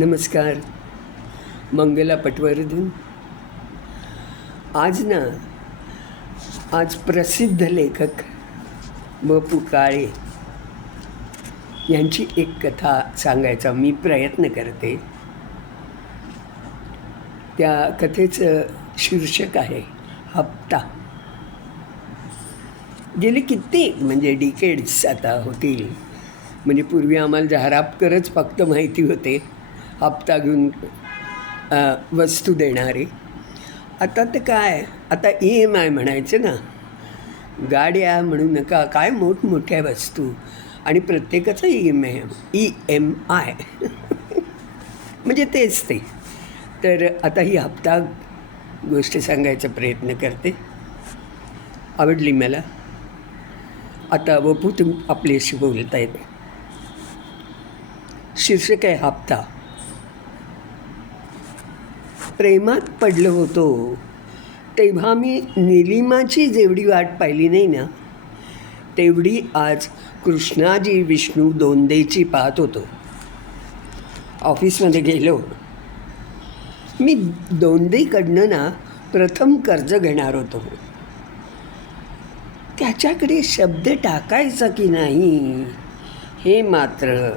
नमस्कार. मंगला पटवर्धन. आज प्रसिद्ध लेखक व.पु. काळे यांची एक कथा सांगायचा मी प्रयत्न करते. त्या कथेचं शीर्षक आहे हप्ता. गेले कित्येक डिकेड्स आता होतील. पूर्वी आम्हाला जाहिरातकरच फक्त माहिती होते, हप्ता घेऊन वस्तू देणारे. आता तर काय, आता EMI म्हणायचं ना, गाड्या म्हणू नका, काय मोठमोठ्या वस्तू आणि प्रत्येकाचा EMI तेच ते. तर आता ही हप्ता गोष्ट सांगायचा प्रयत्न करते. आवडली मला. आता व.पु. आपल्याशी बोलत आहेत. शीर्षक आहे हप्ता. प्रेमात पडलो होतो तेव्हा मी निलिमाची जेवढी वाट पाहिली नाही ना, तेवढी आज कृष्णाजी विष्णू दोंदेची पाहत होतो. ऑफिसमध्ये गेलो. मी दोंदेकडनं ना प्रथम कर्ज घेणार होतो. त्याच्याकडे शब्द टाकायचा की नाही हे मात्र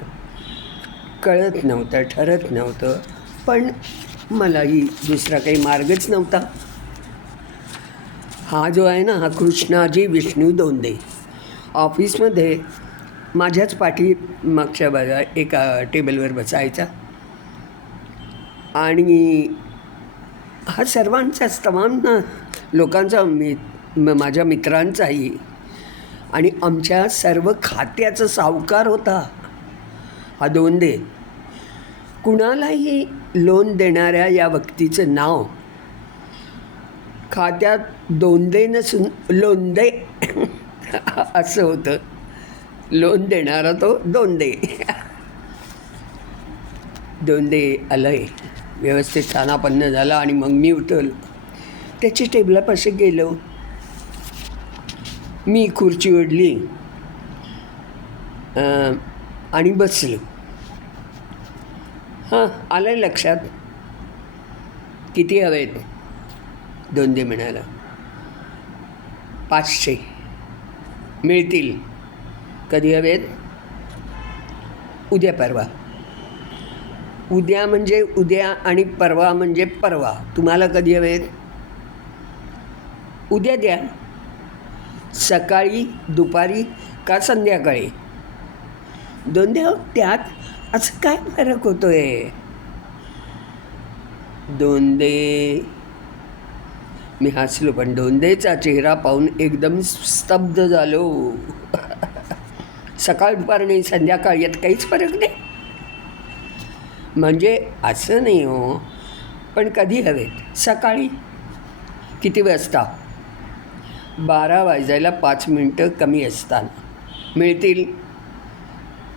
कळत नव्हतं, ठरत नव्हतं. पण मलाही दुसरा काही मार्गच नव्हता. हा जो आहे ना, हा कृष्णाजी विष्णू दोंदे ऑफिसमध्ये माझ्याच पाठीमागच्या बाजूला एका टेबलवर बसायचा आणि हा सर्वांचाच, तमाम लोकांचा, माझ्या मित्रांचाही आणि आमच्या सर्व खात्याचा सावकार होता हा दोंदे. कुणालाही लोन देणाऱ्या या व्यक्तीचं नाव खात्यात दोंदे नसून लोंदे असं होतं. लोन देणारा तो दोंदे. दोंदे आलंय, व्यवस्थित स्थानापन्न झाला आणि मग मी उठवलं. त्याच्या टेबलापाशी गेलो. मी खुर्ची ओढली आणि बसलो. आलं लक्षात. किती हवेत? दोंदे म्हणाला. 500 मिळतील. कधी हवेत? उद्या परवा. उद्या म्हणजे उद्या आणि परवा म्हणजे परवा. तुम्हाला कधी हवेत? उद्या द्या. सकाळी, दुपारी का संध्याकाळी? दोंदे, त्यात असं काय फरक होतोय? दोंदे. मी हसलो, पण दोंदेचा चेहरा पाहून एकदम स्तब्ध झालो. सकाळ, दुपार नाही, संध्याकाळ यात काहीच फरक नाही? असं नाही हो, पण कधी हवेत? सकाळी. किती वाजता? 12 वाजायला 5 मिनटं कमी असताना. मिळतील.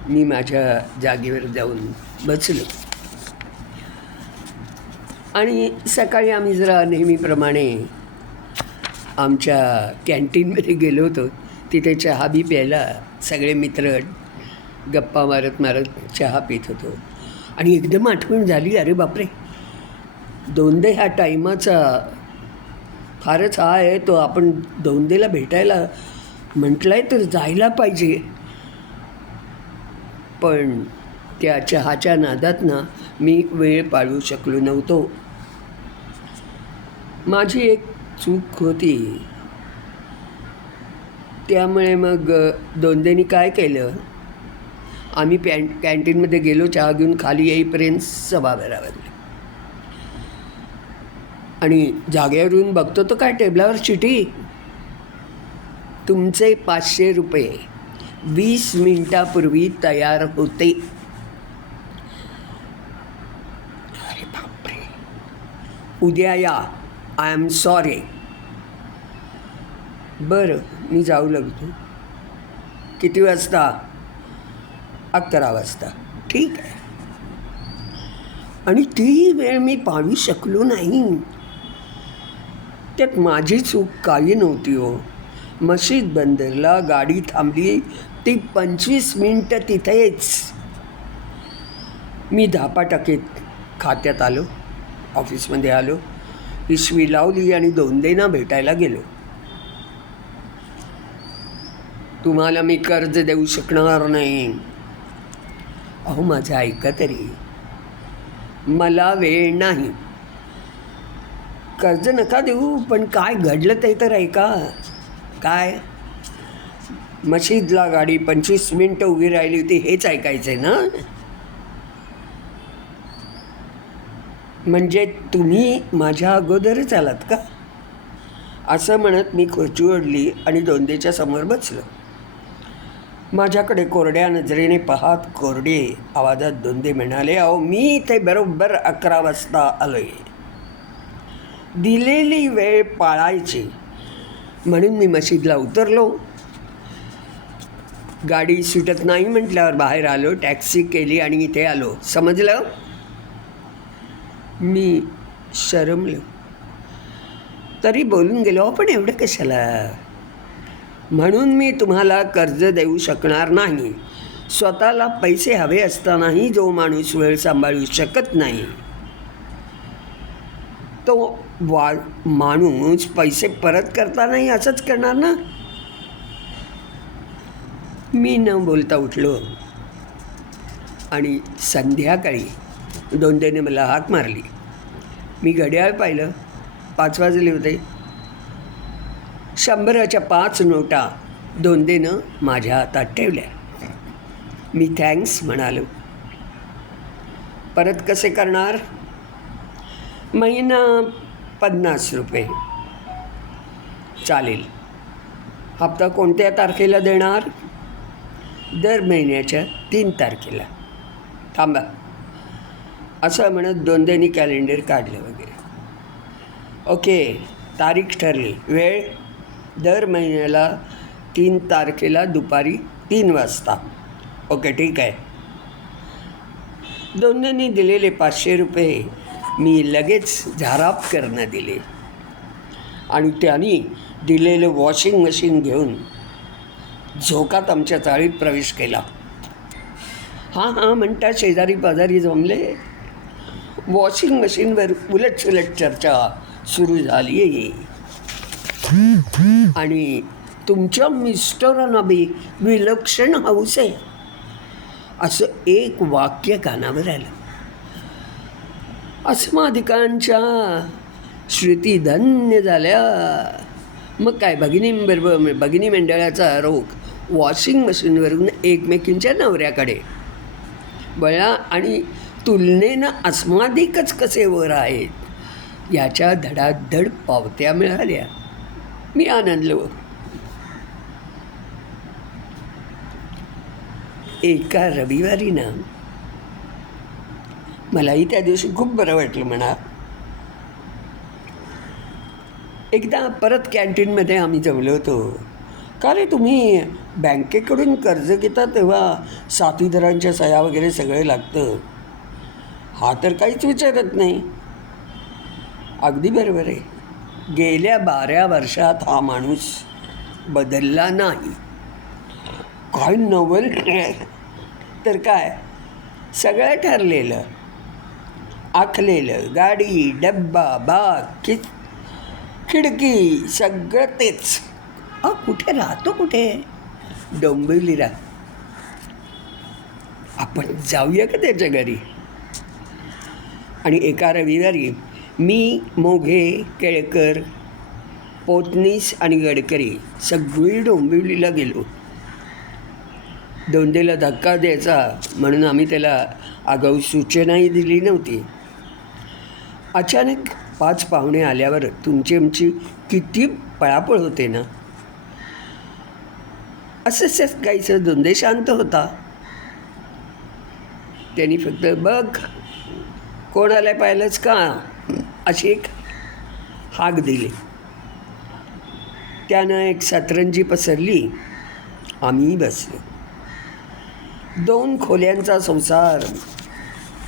मी माझ्या जागेवर जाऊन बसलो आणि सकाळी आम्ही जरा नेहमीप्रमाणे आमच्या कॅन्टीनमध्ये गेलो होतो. तिथे चहा बी प्यायला सगळे मित्र गप्पा मारत मारत चहा पित होतो. आणि एकदम आठवण झाली, अरे बापरे, दोंदे ह्या टाईमाचा फारच हा आहे. तो आपण दोंदेला भेटायला म्हटलंय तर जायला पाहिजे. पण त्या चहाच्या नादात ना मी वेळ पाळू शकलो नव्हतो. माझी एक चूक होती. त्यामुळे मग दोंदेनी काय केलं, आम्ही कॅन्टीनमध्ये गेलो. चहा घेऊन खाली येईपर्यंत 12:15 वाजले. आणि जागेवरून बघतो तो काय, टेबलावर चिठी. तुमचे 500 रुपये 20 मिनिटापूर्वी तयार होते. अरे बापरे. उद्या या. I am sorry. बरं, मी जाऊ लागतो. किती वाजता? 11 वाजता. ठीक आहे. आणि ती वेळ मी पाळू शकलो नाही. त्यात माझी चूक काही नव्हती हो. मशीद बंदरला गाडी थांबली, ती 25 मिनटं तिथेच. मी धापाटाकीत खात्यात आलो, ऑफिसमध्ये आलो, पिशवी लावली आणि दोंदेंना भेटायला गेलो. तुम्हाला मी कर्ज देऊ शकणार नाही. अहो माझं ऐका तरी, मला वेळ नाही. कर्ज नका देऊ, पण काय घडलं ते तर ऐका. काय मशीदला गाडी 25 मिनटं उभी राहिली होती हेच ऐकायचं आहे ना? म्हणजे तुम्ही माझ्या अगोदरच आलात का? असं म्हणत मी खुर्ची ओढली आणि दोंदेच्या समोर बसलो. माझ्याकडे कोरड्या नजरेने पाहत कोरडे आवाजात दोंदे म्हणाले, अहो मी इथे बरोबर 11 वाजता आलोय. दिलेली वेळ पाळायची म्हणून मी मशीदला उतरलो. गाडी सुटत नाही म्हटल्यावर बाहेर आलो, टॅक्सी केली आणि इथे आलो. समजलं? मी शरमलो. तरी बोलून गेलो, पण एवढं कशाला? म्हणून मी तुम्हाला कर्ज देऊ शकणार नाही. स्वतःला पैसे हवे असतानाही जो माणूस वेळ सांभाळू शकत नाही तो माणूस पैसे परत करतानाही असंच करणार ना? मी न बोलता उठलो आणि संध्याकाळी दोंदेने मला हाक मारली. मी घड्याळ पाहिलं, 5 वाजले होते. 100च्या 5 नोटा दोंदेनं माझ्या हातात ठेवल्या. मी थँक्स म्हणालो. परत कसे करणार? महिना 50 रुपये. चालेल. हप्ता कोणत्या तारखेला देणार? दर महिन्याच्या 3 तारखेला. थांबा. असं म्हणत दोंदेनी कॅलेंडर काढलं वगैरे. ओके, तारीख ठरली. वेळ दर महिन्याला 3 तारखेला दुपारी 3 वाजता. ओके, ठीक आहे. दोंदेनी दिलेले 500 रुपये मी लगेच झारापकरनं दिले आणि त्यांनी दिलेलं वॉशिंग मशीन घेऊन झोकात आमच्या चाळीत प्रवेश केला. हां म्हणता शेजारी पाजारी जमले. वॉशिंग मशीनवर उलटसुलट चर्चा सुरू झाली आहे. आणि तुमच्या मिस्टरांना बी विलक्षण हौस आहे असं एक वाक्य कानावर आलं. अस्मादिकांच्या श्रुती धन्य झाल्या. मग काय, भगिनी मंडळाचा आरोप वॉशिंग मशीनवरून एकमेकींच्या नवऱ्याकडे बळा आणि तुलनेनं अस्मादिकच कसे वर आहेत याच्या धडाधड पावत्या मिळाल्या. मी आनंदलो. एका रविवारी ना, मलाही त्या दिवशी खूप बरं वाटलं म्हणा. एकदा परत कॅन्टीनमध्ये आम्ही जमलो होतो. का रे, तुम्ही बँकेकडून कर्ज घेता तेव्हा साथीदारांच्या सह्या वगैरे सगळं लागतं. हा तर काहीच विचारत नाही. अगदी बरोबर आहे. गेल्या 12 वर्षात हा माणूस बदलला नाही. काय नवल तर काय, सगळं ठरलेलं, आखलेलं. गाडी, डब्बा, बाग, खिडकी सगळं तेच. कुठे राहतो? कुठे? डोंबिवलीला. आपण जाऊया का त्याच्या घरी? आणि एका रविवारी मी, मोघे, केळकर, पोतनीस आणि गडकरी सगळी डोंबिवलीला गेलो. दोंदेला धक्का द्यायचा म्हणून आम्ही त्याला आगाऊ सूचनाही दिली नव्हती. अचानक 5 पाहुणे आल्यावर तुमची आमची किती पळापळ होते ना. असंच काहीचं. दोंदे शांत होता. त्यांनी फक्त बघ कोण आलाय पाहिलंच का अशी एक हाक दिली. त्यानं एक सतरंजी पसरली. आम्ही बसलो. 2 खोल्यांचा संसार.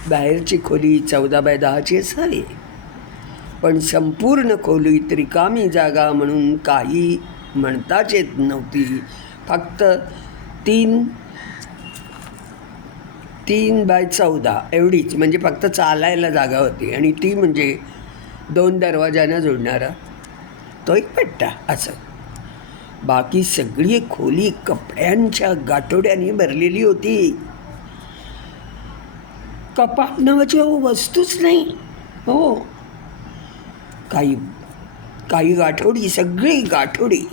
बाहेरची खोली 14x10 असावी, पण संपूर्ण खोलीत रिकामी जागा म्हणून काही म्हणताच येत नव्हती. फक्त 3x14 एवढीच, म्हणजे फक्त चालायला जागा होती आणि ती म्हणजे 2 दरवाजांना जोडणारा तो एक पट्टा असं. बाकी सगळी खोली कपड्यांच्या गाठोड्याने भरलेली होती. कपाट नावाची वस्तूच नाही. हो, काही काही गाठोडी, सगळी गाठोडी.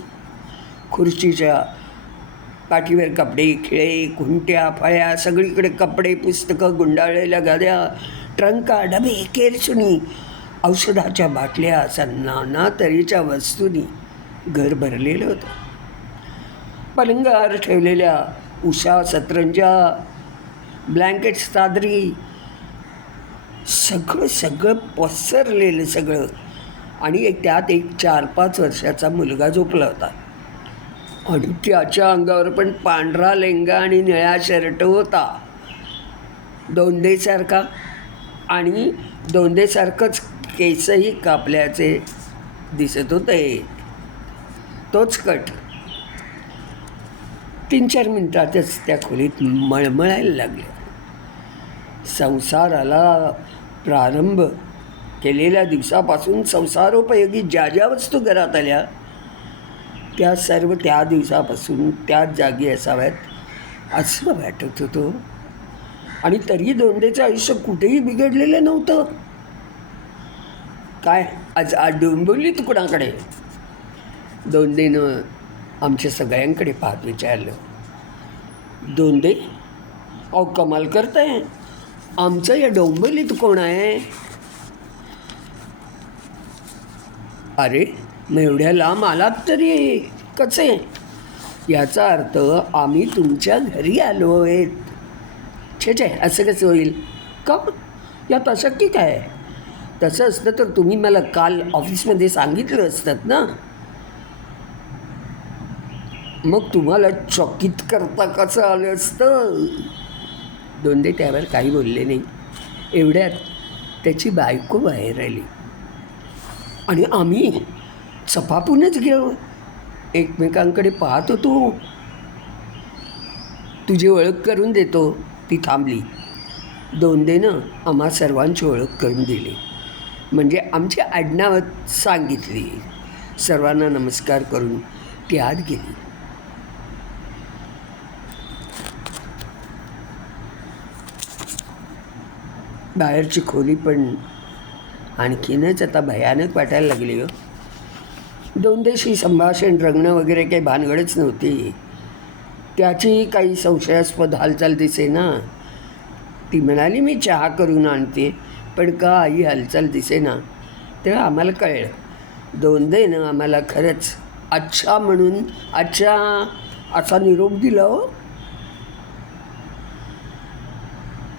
खुर्चीच्या पाठीवर कपडे, खिळे, खुंट्या, फळ्या, सगळीकडे कपडे, पुस्तकं, गुंडाळलेल्या गाद्या, ट्रंका, डबे, केरसुणी, औषधाच्या बाटल्या, असा नाना तऱ्हेच्या वस्तूंनी घर भरलेलं होतं. पलंगावर ठेवलेल्या उषा, सतरंजा, ब्लँकेट्स, चादरी, सगळं पसरलेलं सगळं. आणि त्यात एक 4-5 वर्षाचा मुलगा झोपला होता आणि त्याच्या अंगावर पण पांढरा लेंगा आणि निळा शर्ट होता, दोंडेसारखा, आणि दोंडेसारखंच केसही कापल्याचे दिसत होते. तोच कट. 3-4 मिनिटातच त्या खोलीत मळमळायला लागले. संसाराला प्रारंभ केलेल्या दिवसापासून संसारोपयोगी ज्या ज्या वस्तू घरात आल्या त्या सर्व त्या दिवसापासून त्याच जागी असाव्यात असं वाटत होतं. आणि तरी दोंडेचं आयुष्य कुठेही बिघडलेलं नव्हतं. काय आज डोंबिवलीत कुणाकडे? दोंडेनं आमच्या सगळ्यांकडे पाहत विचारलं. दोंडे, अहो कमाल करताय, आमचं या डोंबिवलीत कोण आहे? अरे मग एवढ्या लांब आलात तरी कसे? याचा अर्थ आम्ही तुमच्या घरी आलो आहेत. छे, असं कसं होईल? का? यात अशक्य काय? तसं असतं तर तुम्ही मला काल ऑफिसमध्ये सांगितलं असतात ना. मग तुम्हाला चकित करता कसं आलं असतं? दोंडे त्यावर काही बोलले नाही. एवढ्यात त्याची बायको बाहेर आली आणि आम्ही चपापूनच गेलो. एकमेकांकडे पाहत होतो. तुझी ओळख करून देतो. ती थांबली. दोंडेनं आम्हा सर्वांची ओळख करून दिली, म्हणजे आमची आडनावं सांगितली. सर्वांना नमस्कार करून ती आत गेली. बाहेरची खोली पण आणखीनच आता भयानक वाटायला लागली हो. दोंडेशी संभाषण रंगणं वगैरे काही भानगडच नव्हती. त्याची काही संशयास्पद हालचाल दिसेना. ती म्हणाली मी चहा करून आणते, पण काही हालचाल दिसेना. तेव्हा आम्हाला कळलं दोंडेनं आम्हाला खरंच अच्छा म्हणून अच्छा असा निरोप दिला हो.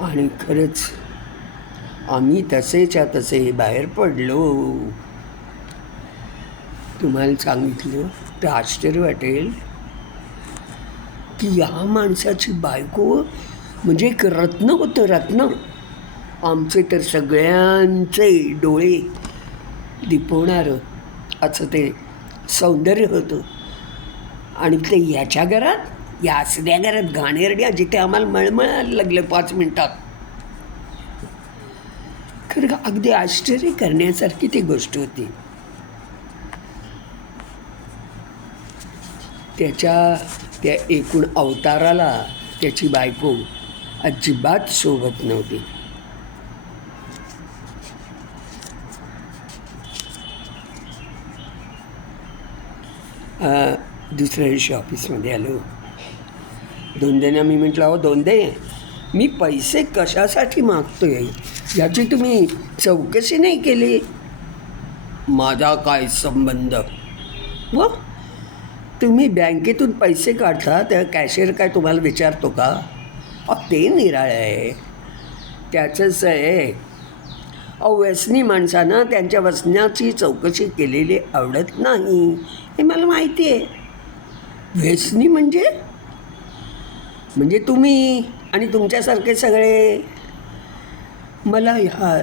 आणि खरंच आम्ही तसेच्या तसे बाहेर पडलो. तुम्हाला सांगितलं तर आश्चर्य वाटेल की या माणसाची बायको म्हणजे एक रत्न होतं, रत्न. आमचे तर सगळ्यांचे डोळे दिपवणारं असं ते सौंदर्य होतं. आणि ते याच्या घरात, या असल्या घरात घाणेरड्या, जिथे आम्हाला मळमळायला लागलं 5 मिनिटात. खरं अगदी आश्चर्य करण्यासारखी ती गोष्ट होती. त्या एकूण अवताराला त्याची बायको अजिबात शोभत नव्हती. दुसऱ्या दिवशी ऑफिसमध्ये आलो. दोंडेंना मी म्हटलं, अहो दोंडे, मी पैसे कशासाठी मागतोय याची तुम्ही चौकशी नाही केली. माझा काय संबंध? व तुम्ही बँकेतून पैसे काढता तेव्हा कॅशियर काय तुम्हाला विचारतो का? ते निराळ आहे. त्याचंच आहे. व्यसनी माणसांना त्यांच्या व्यसनाची चौकशी केलेली आवडत नाही, हे मला माहिती आहे. व्यसनी म्हणजे तुम्ही आणि तुमच्यासारखे सगळे. मला ह्या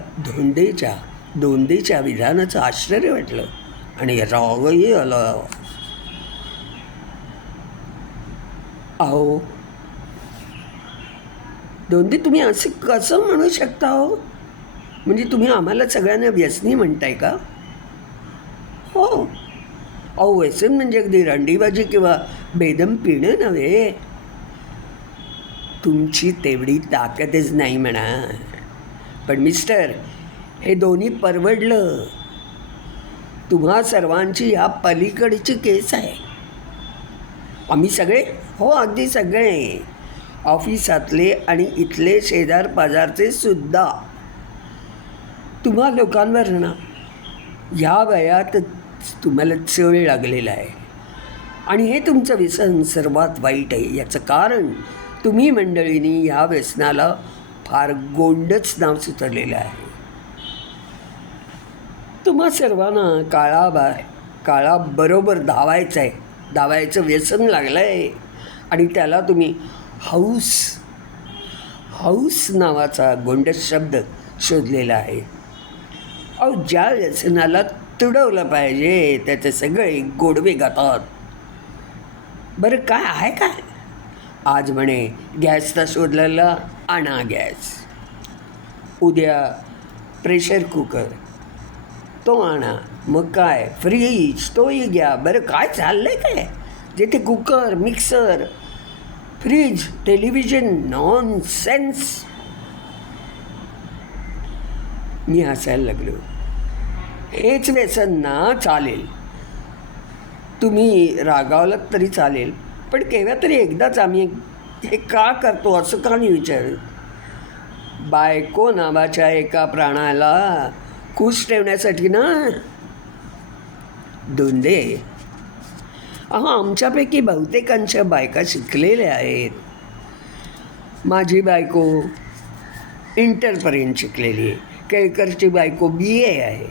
दोंडेच्या विधानाचं आश्चर्य वाटलं आणि रागही आला. अहो दोंदे तुम्ही असं कसं म्हणू शकता हो? म्हणजे तुम्ही आम्हाला सगळ्यांना व्यसनी म्हणताय का? हो. अहो व्यसन म्हणजे अगदी रंडीबाजी किंवा बेदम पिणं नव्हे. तुमची तेवढी ताकदच नाही म्हणा. पण मिस्टर, हे दोन्ही परवडलं. तुम्हा सर्वांची या पलीकडची केस आहे. आम्ही सगळे, हो अगदी सगळे, ऑफिसातले आणि इथले शेजार पाजारचे सुद्धा, तुम्हा लोकांवर ना ह्या वयात तुम्हाला चळ लागलेला आहे. आणि हे तुमचं व्यसन सर्वात वाईट आहे. याचं कारण तुम्ही मंडळींनी ह्या व्यसनाला फार गोंडच नाव सुचवलेलं आहे. तुम्हा सर्वांना काळाबरोबर धावायचं आहे. धावायचं व्यसन लागलं आहे आणि त्याला तुम्ही हौस हौस नावाचा गोंडस शब्द शोधलेला आहे. अहो ज्या व्यसनाला तुडवलं पाहिजे त्याचे सगळे गोडवे गातात. बरं काय आहे काय? आज म्हणे गॅसचा शोधलेला आणा गॅस, उद्या प्रेशर कुकर तो आणा, मग काय फ्रीज तोही घ्या. बरं काय चाललंय काय? जिथे cooker, mixer, fridge, television, nonsense. मी हसायला लागलो. हेच व्यसन ना, चालेल तुम्ही रागावलात तरी चालेल, पण केव्हा तरी एकदाच आम्ही हे का करतो असं का नाही विचार. बायको नावाच्या एका प्राणाला खुश ठेवण्यासाठी ना. दोंदे, आमच्यापैकी बहुतेकांच्या बायका शिकलेल्या आहेत. माझी बायको इंटरपर्यंत शिकलेली आहे. केळकरची बायको BA आहे.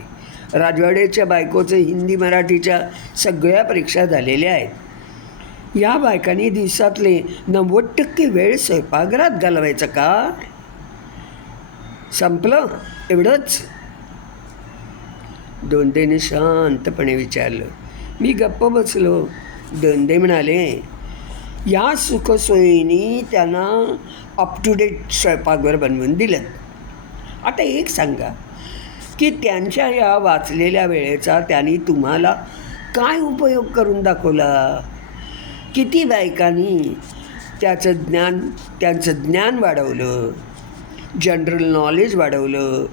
राजवाड्याच्या बायकोचे हिंदी मराठीच्या सगळ्या परीक्षा झालेल्या आहेत. या बायकांनी दिवसातले 90% वेळ स्वयंपाकघरात घालवायचं का? संपलं एवढंच? दोंदेने शांतपणे विचारलं. मी गप्प बसलो. दोंदे म्हणाले, या सुखसोयींनी त्यांना अप टू डेट स्वयंपाकघर बनवून दिलं. आता एक सांगा की त्यांच्या या वाचलेल्या वेळेचा त्यांनी तुम्हाला काय उपयोग करून दाखवला? किती बायकांनी त्यांचं ज्ञान वाढवलं, जनरल नॉलेज वाढवलं.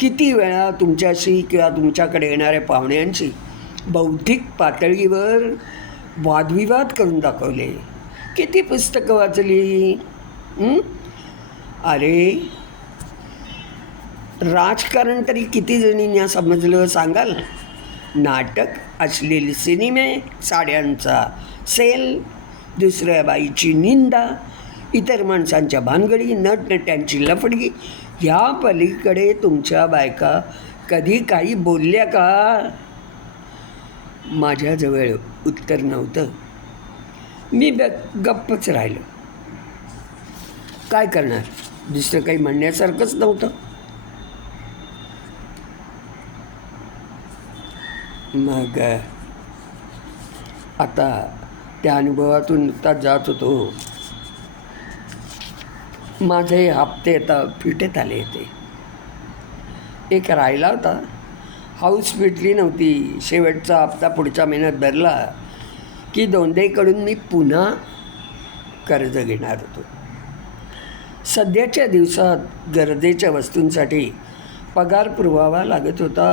किती वेळा तुमच्याशी किंवा तुमच्याकडे येणाऱ्या पाहुण्यांशी बौद्धिक पातळीवर वादविवाद करून दाखवले. किती पुस्तकं वाचली. अरे राजकारण तरी किती जणींना समजलं सांगाल? नाटक, अश्लील सिनेमे, साड्यांचा सेल, दुसऱ्या बाईची निंदा, इतर माणसांच्या भानगडी, नटनट्यांची लफडी, ह्या पलीकडे तुमच्या बायका कधी काही बोलल्या का? माझ्याजवळ उत्तर नव्हतं. मी गप्पच राहिलो. काय करणार, दुसरं काही म्हणण्यासारखंच नव्हतं. मग आता त्या अनुभवातून नुकताच जात होतो. माझे हप्ते आता फिटेत आले होते. एक राहिला होता. हाऊस फिटली नव्हती. शेवटचा हप्ता पुढच्या महिन्यात भरला की दोंदेकडून मी पुन्हा कर्ज घेणार होतो. सध्याच्या दिवसात गरजेच्या वस्तूंसाठी पगार पुरवावा लागत होता.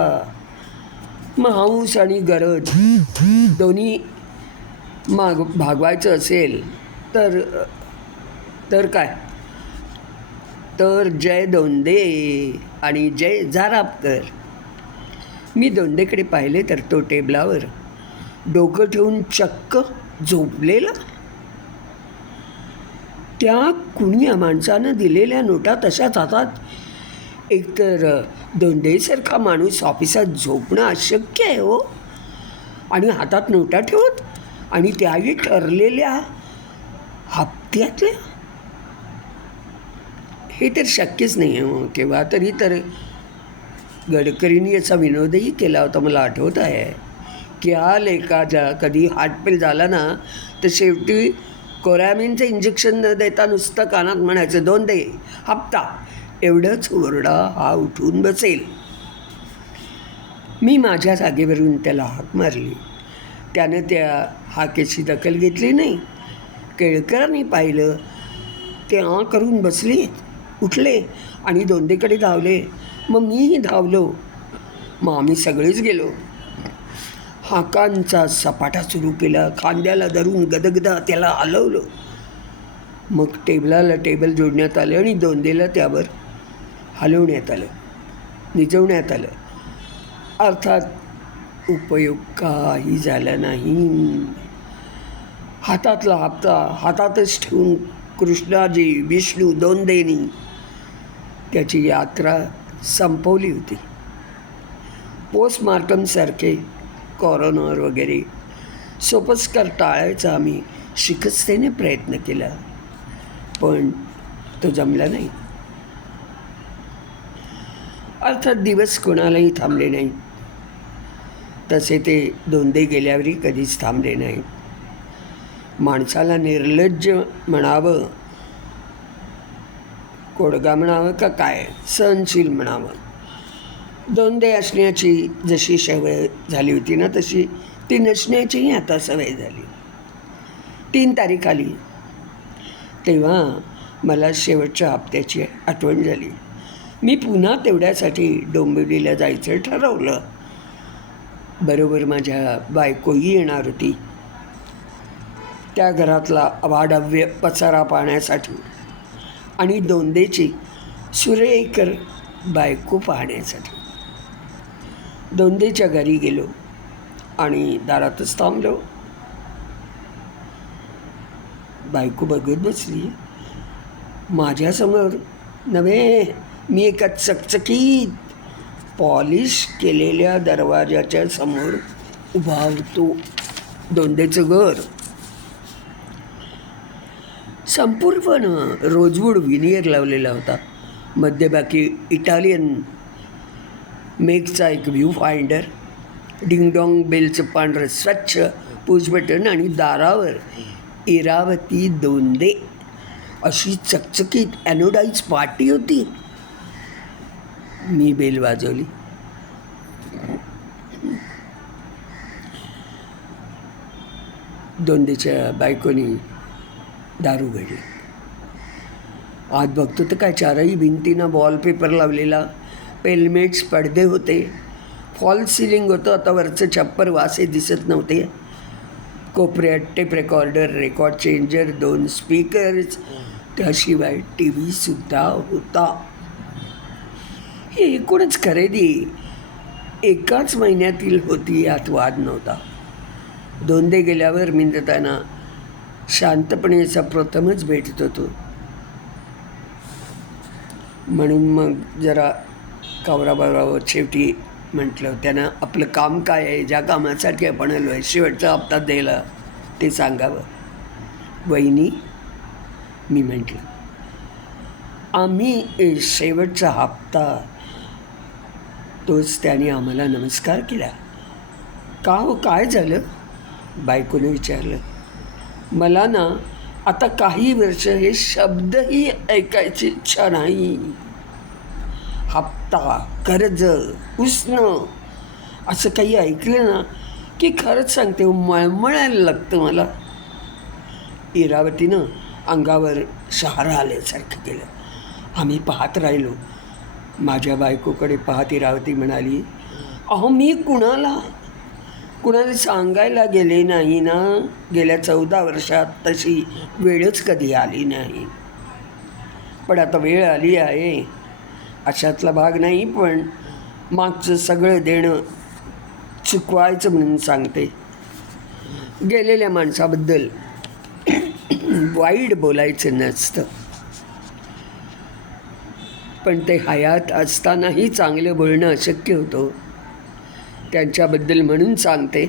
मग हौस आणि गरज दोन्ही भागवायचं असेल तर काय, तर जय दोंदे आणि जय झारापकर. मी दोंडेकडे पाहिले तर तो टेबलावर डोकं ठेवून चक्क झोपलेला. त्या कुण्या माणसानं दिलेल्या नोटा तशाच हातात. एकतर दोंडेसारखा माणूस ऑफिसात झोपणं अशक्य आहे हो. आणि हातात नोटा ठेवत, आणि त्याही ठरलेल्या हप्त्यातल्या. हे तर शक्यच नाही आहे हो. केव्हा तरी तर गडकरींनी याचा विनोदही केला होता, मला आठवत आहे. की हा लेखाचा कधी हाटपेल झाला ना तर शेवटी कोरॅमिनचं इंजेक्शन न देता नुसतं कानात म्हणायचं 2 दे, हप्ता, एवढंच ओरडा हा उठून बसेल. मी माझ्या जागेवरून त्याला हाक मारली. त्यानं त्या हाकेची दखल घेतली नाही. केळकरांनी पाहिलं ते करून बसले, उठले आणि दोंदेकडे धावले. मग मीही धावलो. मग आम्ही सगळेच गेलो. हाकांचा सपाटा सुरू केला. खांद्याला धरून गदगदा त्याला हलवलं. मग टेबलाला टेबल जोडण्यात आलं आणि दोंदेला त्यावर हलवण्यात आलं, निजवण्यात आलं. अर्थात उपयोग काही झाला नाही. हातातला हप्ता हातातच ठेवून कृष्णाजी विष्णू दोंदेनी त्याची यात्रा संपवली होती. पोस्टमार्टमसारखे कॉरोनर वगैरे सोपस्कार टाळायचा आम्ही शिकस्तेने प्रयत्न केला, पण तो जमला नाही. अर्थात दिवस कोणालाही थांबले नाही. तसे ते दोंदे गेल्यावरही कधीच थांबले नाही. माणसाला निर्लज्ज म्हणावं, कोडगा म्हणावं का काय, सहनशील म्हणावं. दोंदे असण्याची जशी सवय झाली होती ना, तशी ती नसण्याचीही आता सवय झाली. 3 तारीख आली तेव्हा मला शेवटच्या हप्त्याची आठवण झाली. मी पुन्हा तेवढ्यासाठी डोंबिवलीला जायचं ठरवलं. बरोबर माझ्या बायकोही येणार होती, त्या घरातला अवाढव्य पसारा पाहण्यासाठी आणि दोंदेची सुरेकर बायको पाहण्यासाठी. दोंदेच्या घरी गेलो आणि दारातच थांबलो. बायको बघत बसली. माझ्यासमोर नव्हे, मी एका चकचकीत पॉलिश केलेल्या दरवाजाच्या समोर उभा होतो. दोंदेचं घर संपूर्ण रोजवूड विनियर लावलेला होता. मध्यभागी इटालियन मेकचा एक व्ह्यू फाइंडर, डिंगडॉंग बेलचं पांढरं स्वच्छ पुश बटन आणि दारावर इरावती दोंदे अशी चकचकीत ॲनोडाईज पाटी होती. मी बेल वाजवली. दोंदेच्या बायकोनी दारू उघडली. आत बघतो तर काय, 4ही भिंतींना वॉलपेपर लावलेला, पेलमेट्स पडदे होते, फॉल सिलिंग होतं. आता वरचं छप्पर वासे दिसत नव्हते. कोपऱ्यात tape recorder, record changer, 2 speakers, त्याशिवाय TV-सुद्धा होता. ही एकूणच खरेदी एकाच महिन्यातील होती, यात वाद नव्हता. दोंदे गेल्यावर मी त्यांना शांतपणे असा प्रथमच भेटत होतो. म्हणून मग जरा कावराबावरावर शेवटी म्हटलं, त्यांना आपलं काम काय आहे, ज्या कामासाठी आपण आलो आहे, शेवटचा हप्ता द्यायला ते सांगावं. वहिनी, मी म्हटलं, आम्ही शेवटचा हप्ता, तोच त्याने आम्हाला नमस्कार केला. का हो, काय झालं, बायकोने विचारलं. मला ना आता काही वर्ष हे शब्दही ऐकायची इच्छा नाही. हप्ता, कर्ज, उसणं असं काही ऐकलं ना की खरंच सांगते मळमळायला लागतं मला. इरावतीनं अंगावर शहारा आल्यासारखं केलं. आम्ही पाहत राहिलो. माझ्या बायकोकडे पाहत इरावती म्हणाली, अहो मी कुणाला सांगायला गेले नाही ना. गेल्या 14 वर्षात तशी वेळच कधी आली नाही. पण आता वेळ आली आहे, अशातला भाग नाही. पण मागचं सगळं देणं चुकवायचं म्हणून सांगते. गेलेल्या माणसाबद्दल वाईट बोलायचं नसतं, पण ते हयात असतानाही चांगलं बोलणं अशक्य होतं. त्यांच्याबद्दल म्हणून सांगते.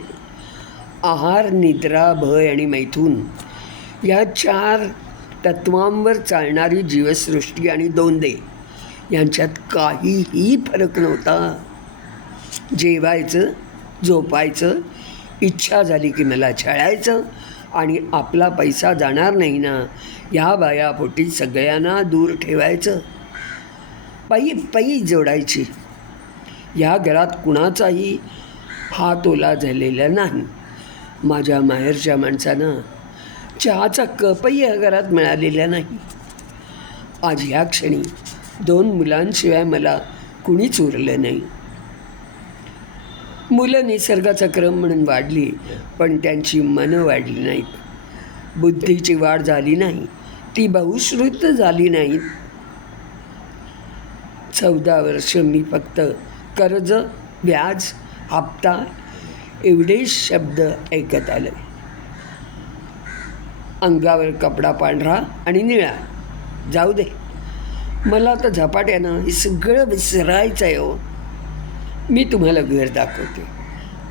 आहार, निद्रा, भय आणि मैथून या 4 तत्वांवर चालणारी जीवसृष्टी आणि दोंदे यांच्यात काहीही फरक नव्हता. जेवायचं, झोपायचं, इच्छा झाली की मला छळायचं, आणि आपला पैसा जाणार नाही ना, ह्या बायापोटी सगळ्यांना दूर ठेवायचं. पै पै जोडायची. ह्या घरात कुणाचाही हात ओला झालेला नाही. माझ्या माहेरच्या माणसानं चहाचा कपही या घरात मिळालेला नाही. आज ह्या क्षणी 2 मुलांशिवाय मला कुणीच उरलं नाही. मुलं निसर्गाचा क्रम म्हणून वाढली, पण त्यांची मनं वाढली नाहीत. बुद्धीची वाढ झाली नाही, ती बहुश्रुत झाली नाहीत. 14 वर्ष मी फक्त कर्ज, व्याज, हप्ता एवढेच शब्द ऐकत आले. अंगावर कपडा पांढरा आणि निळा, जाऊ दे, मला आता झपाट्यानं हे सगळं विसरायचं आहे. हो, मी तुम्हाला घर दाखवते,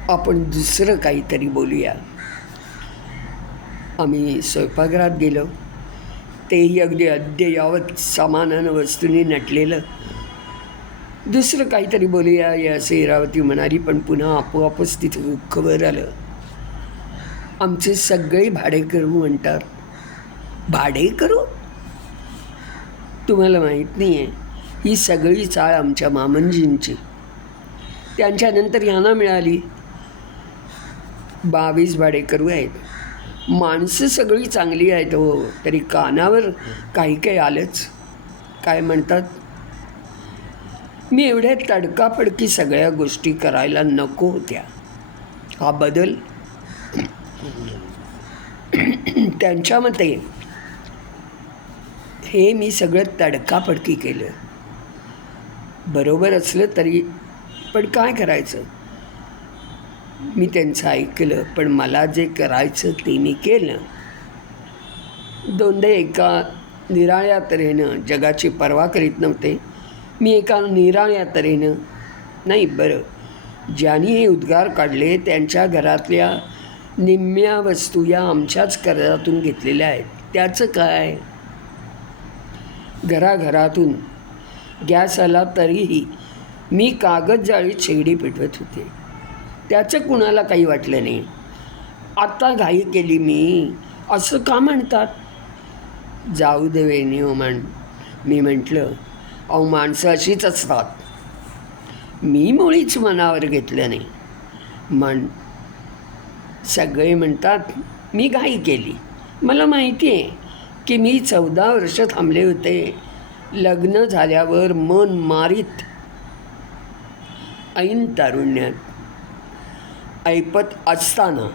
आपण दुसरं काहीतरी बोलूया. आम्ही स्वयंपाकघरात गेलो. तेही अगदी अद्ययावत सामानानं वस्तूंनी नटलेलं. दुसरं काहीतरी बोलूया या असं इरावती म्हणाली, पण पुन्हा आपोआपच तिथं खबर आलं. आमचे सगळे भाडेकरू म्हणतात. भाडेकरू? तुम्हाला माहीत नाही आहे, ही सगळी चाळ आमच्या मामंजींची. त्यांच्यानंतर ह्यांना मिळाली. 22 भाडेकरू आहेत. माणसं सगळी चांगली आहेत हो, तरी कानावर काही काही आलंच. काय म्हणतात, मी एवढ्या तडकाफडकी सगळ्या गोष्टी करायला नको होत्या. हा बदल त्यांच्या मते हे मी सगळं तडकाफडकी केलं. बरोबर असलं तरी पण काय करायचं. मी त्यांचं ऐकलं, पण मला जे करायचं ते मी केलं. दोनदा एका निराळ्या तऱ्हेनं जगाची पर्वा करीत नव्हते. मी एका निराळ्या तऱ्हेनं नाही, बरं, ज्यांनी हे उद्गार काढले त्यांच्या घरातल्या निम्म्या वस्तू या आमच्याच कर्जातून घेतलेल्या आहेत. त्याचं काय. घराघरातून गॅस आला तरीही मी कागद जाळीत शेगडी पेटवत होते. त्याचं कुणाला काही वाटलं नाही. आता घाई केली मी असं का म्हणतात. जाऊ दे वेणी हो मी म्हटलं, अहो माणसं अशीच असतात. मी मुळीच मनावर घेतलं नाही. सगळे म्हणतात मी घाई केली. मला माहिती आहे की मी 14 वर्ष थांबले होते. लग्न झाल्यावर मन मारीत ऐन तारुण्यात ऐपत असताना.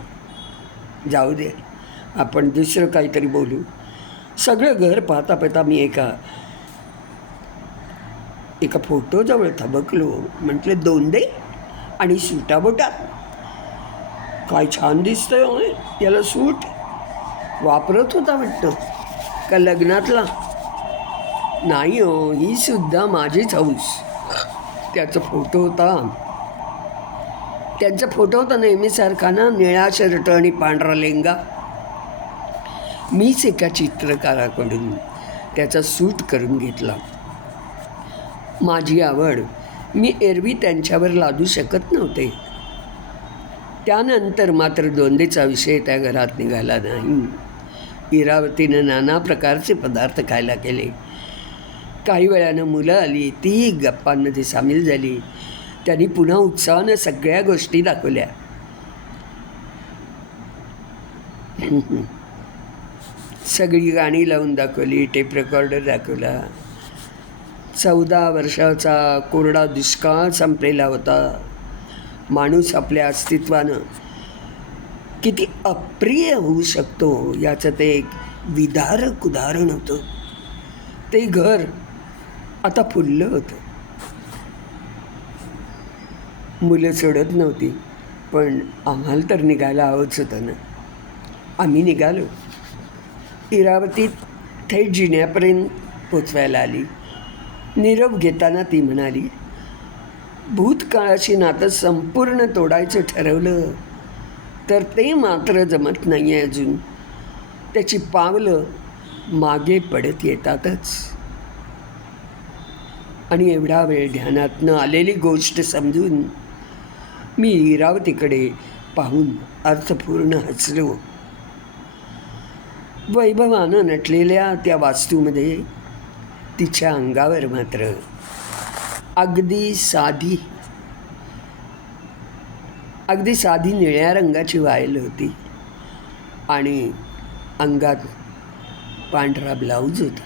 जाऊ दे, आपण दुसरं काहीतरी बोलू. सगळं घर पाहता पाहता मी एका फोटोजवळ थबकलो. म्हटलं, दोंदे आणि सुटाबोटात काय छान दिसतंय होय. याला सूट वापरत होता वाटतं का लग्नातला. नाही हो, ही सुद्धा माझीच हौस. त्यांचा फोटो होता नेहमीसारखा ना, निळा शर्ट आणि पांढरा लेंगा. मीच एका चित्रकाराकडून त्याचा सूट करून घेतला. माझी आवड मी एरवी त्यांच्यावर लादू शकत नव्हते. त्यानंतर मात्र दोंदेचा विषय त्या घरात निघाला नाही. इरावतीनं नाना प्रकारचे पदार्थ खायला केले. काही वेळानं मुलं आली, तीही गप्पांमध्ये सामील झाली. त्यांनी पुन्हा उत्साहानं सगळ्या गोष्टी दाखवल्या. सगळी गाणी लावून दाखवली, टेप रेकॉर्डर दाखवला. 14 वर्षाचा कोरडा दुष्काळ संपलेला होता. माणूस आपल्या अस्तित्वानं किती अप्रिय होऊ शकतो याचं ते एक विदारक उदाहरण होतं. ते घर आता फुललं होतं. मुलं सोडत नव्हती, पण आम्हाला तर निघायला हवंच होतं ना. आम्ही निघालो. इरावती थेट जिन्यापर्यंत पोचवायला आली. निरोप घेताना ती म्हणाली, भूतकाळाशी नातं संपूर्ण तोडायचं ठरवलं तर ते मात्र जमत नाही आहे अजून. त्याची पावलं मागे पडत येतातच. आणि एवढा वेळ ध्यानात न आलेली गोष्ट समजून मी इरावतीकडे पाहून अर्थपूर्ण हसलो. वैभवानं नटलेल्या त्या वास्तूमध्ये तिच्या अंगावर मात्र अगदी साधी निळ्या रंगाची वायल होती आणि अंगात पांढरा ब्लाऊज होता.